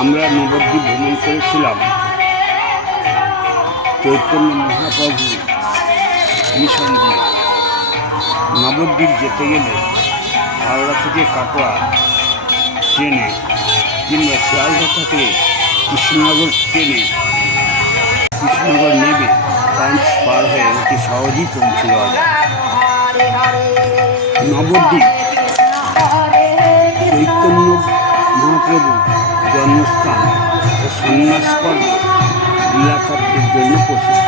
আমরা নবদ্বীপ ভ্রমণ করেছিলাম চৈতন্য মহাপ্রভু মিশন দিয়ে। নবদ্বীপ যেতে গেলে হাওড়া থেকে কাটোয়া ট্রেনে কিংবা শিয়ালদা থেকে কৃষ্ণনগর ট্রেনে কৃষ্ণনগর নেবে পাঞ্চ পার হয়ে অতি সহজেই পৌঁছে যাওয়া যায়। নবদ্বীপ চৈতন্য মহাপ্রভু জন্মস্থান ও সন্ন্যাস পর্ব লীলাক্ষেত্রের জন্য প্রসিদ্ধ।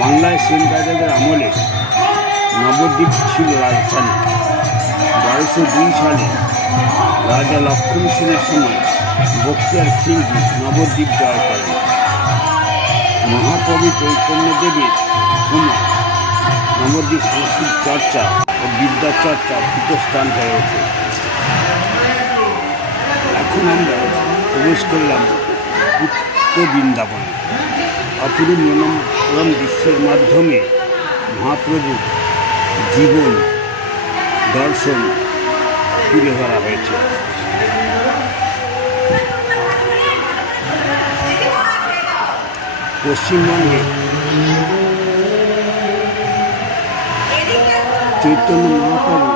বাংলায় সেন রাজাদের আমলে নবদ্বীপ ছিল রাজধানী। 1202 সালে রাজা লক্ষ্মণ সেনের সময় বখতিয়ার খিলজি নবদ্বীপ জয় করেন। মহাকবি চৈতন্যদেবের সময় নবদ্বীপ সংস্কৃত চর্চা ও বিদ্যা চর্চার পীঠস্থান হয়ে ওঠে। এখন আমরা প্রবেশ করলাম গুপ্ত বৃন্দাবনে। অপূর্ব মনোরম দৃশ্যের মাধ্যমে মহাপ্রভুর জীবন দর্শন তুলে ধরা হয়েছে। পশ্চিমবঙ্গে চৈতন্য মহাপ্রভু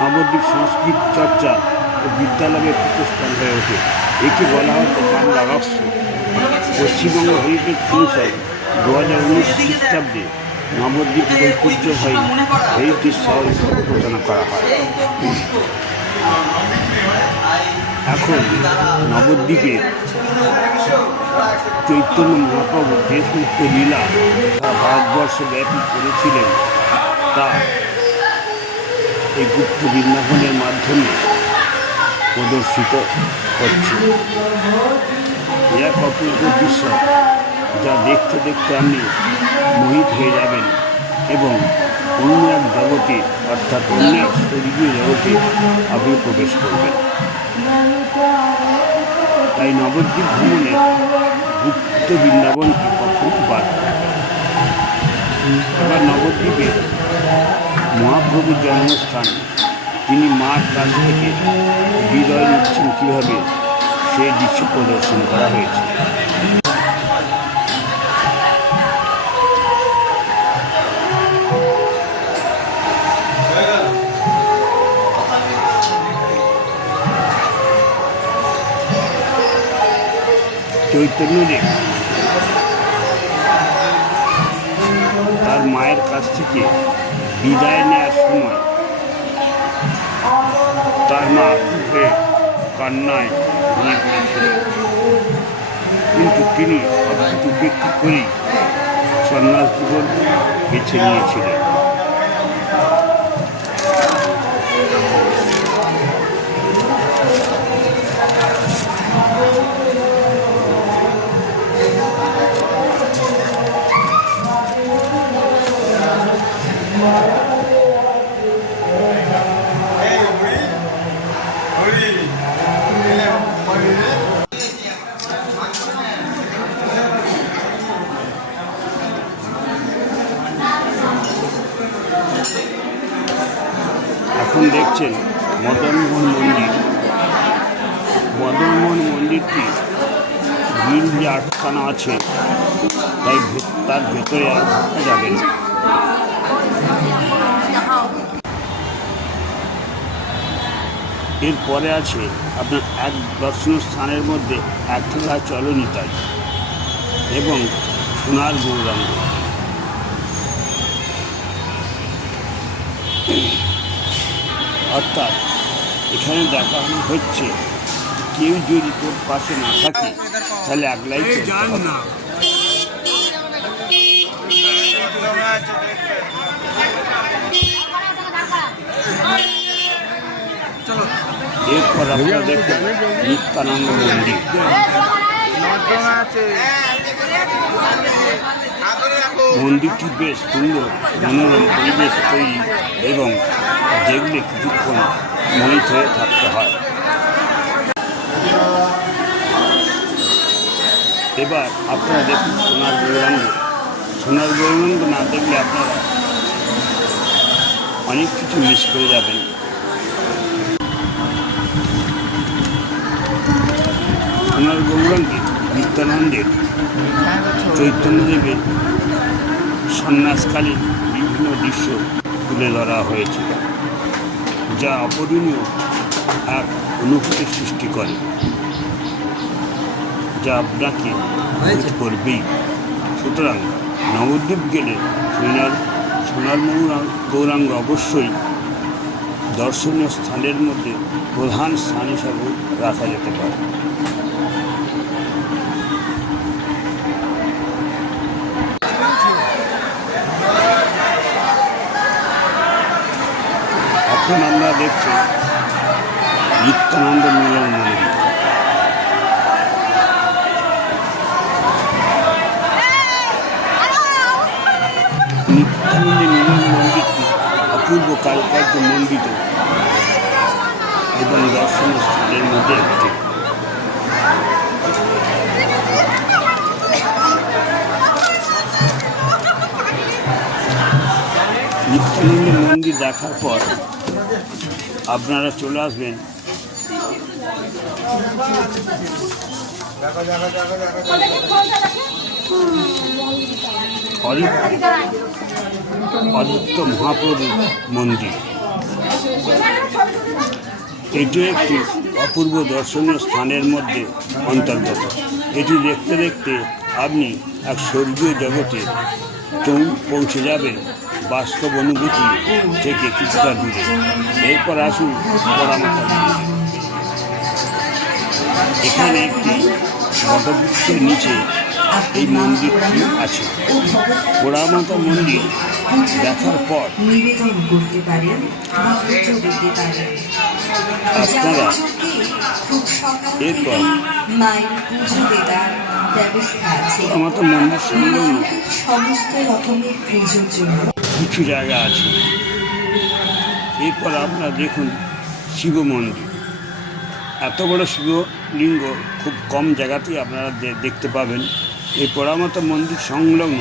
নবদ্বীপ সংস্কৃত চর্চা ও বিদ্যালয়ের প্রতিষ্ঠান হয়ে ওঠে। একে বলা হয় বাংলা রহস্য। পশ্চিমবঙ্গ হেরিটেজ কমিশন 2019 খ্রিস্টাব্দে নবদ্বীপ ঐতিহ্যবাহী হেরিটেজ শহর হিসেবে ঘোষণা করা হয়। এখন নবদ্বীপের চৈতন্য মহাপ্রভু যে সমস্ত লীলা তারা ভারতবর্ষব্যাপী করেছিলেন তা এই গুপ্ত বৃন্দাবনের মাধ্যমে প্রদর্শিত হচ্ছে। এক অপূর্ব দৃশ্য যা দেখতে দেখতে আপনি মোহিত হয়ে যাবেন এবং অন্য এক জগতে অর্থাৎ অন্য এক স্বর্গীয় জগতে আপনি প্রবেশ করবেন। তাই নবদ্বীপ ভ্রমণে গুপ্ত বৃন্দাবনকে কখনো বাদ করবেন। এবার নবদ্বীপের মহাপ্রভুর জন্মস্থান তিনি মার কাছ থেকে বিদায় নিচ্ছেন কীভাবে সেই দৃশ্য প্রদর্শন করা হয়েছে। চৈতন্যদেব তার মায়ের কাছ থেকে বিদায় নেওয়ার সময় তার মা আকুল হয়ে কান্নায় ভেঙে পড়েছিলেন, কিন্তু তিনি সবকিছু উপেক্ষা করেই সন্ন্যাস জীবন বেছে নিয়েছিলেন। এখন দেখছেন মদনমোহন মন্দির। মদনমোহন মন্দিরটি গ্রিল দিয়ে আটকানো আছে, তাই তার ভেতরে আর ঢোকা যাবে না। এরপরে আছে আপনার এক দর্শনীয় স্থানের মধ্যে একলা চলনিতাই এবং সোনার গৌরাঙ্গ। অর্থাৎ এখানে দেখানো হচ্ছে কেউ যদি তোর পাশে না থাকে তাহলে একলাই চলতে হবে। এরপর আপনারা দেখবেন নিত্যানন্দ মন্দির। মন্দিরটি বেশ সুন্দর মনোরম পরিবেশ তৈরি এবং দেখলে কিছুক্ষণ মোহিত হয়ে থাকতে হয়। এবার আপনারা দেখুন সোনার গৌরাঙ্গ। সোনার গৌরাঙ্গ না দেখলে আপনারা অনেক কিছু মিস করে যাবেন। সোনার গৌরাঙ্গে নিত্যানন্দের, চৈতন্যদেবের সন্ন্যাসকালীন বিভিন্ন দৃশ্য তুলে ধরা হয়েছে, যা অপূরণীয় এক অনুভূতির সৃষ্টি করে, যা আপনাকে করবেই। সুতরাং নবদ্বীপ গেলে সোনার গৌরাঙ্গ অবশ্যই দর্শনীয় স্থানের মধ্যে প্রধান স্থান হিসাবে রাখা যেতে পারে। এখন আমরা দেখছি নিত্যানন্দ মিলন মন্দির। নিত্যানন্দ মিলন মন্দিরটি অপূর্ব কারুকার্য মণ্ডিত এবং দর্শনীয় স্থানের মধ্যে একটি। নিত্যানন্দ মন্দির দেখার পর আপনারা চলে আসবেন অদ্বৈত মহাপ্রভু মন্দির। এটি একটি অপূর্ব দর্শনীয় স্থানের মধ্যে অন্তর্গত। এটি দেখতে দেখতে আপনি এক স্বর্গীয় জগতে পৌঁছে যাবেন বাস্তব অনুভূতি থেকে কিছুটা দূরে। এরপর আসুন পোড়ামাতা মন্দির। এখানে একটি বটবৃক্ষের নিচে এই মন্দিরটি আছে। পোড়ামাতা মন্দির দেখার পর আপনারা এরপর পোড়ামাতা মন্দির সংলগ্ন কিছু জায়গা আছে। এরপর আপনারা দেখুন শিব মন্দির। এত বড় শিবলিঙ্গ খুব কম জায়গাতেই আপনারা দেখতে পাবেন। এই পোড়ামাতা মন্দির সংলগ্ন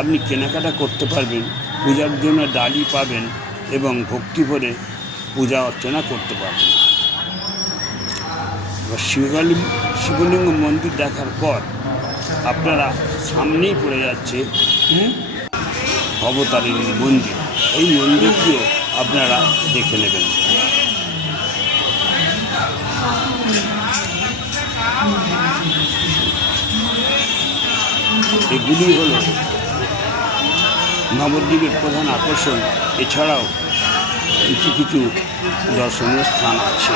আপনি কেনাকাটা করতে পারবেন, পূজার জন্য ডালি পাবেন এবং ভক্তি ভরে পূজা অর্চনা করতে পারবেন। এবার শিবলিঙ্গ মন্দির দেখার পর আপনারা সামনেই পড়ে যাচ্ছে ভবতারিণী মন্দির। এই মন্দিরটিও আপনারা দেখে নেবেন। এগুলি হল নবদ্বীপের প্রধান আকর্ষণ। এছাড়াও কিছু কিছু দর্শনীয় স্থান আছে।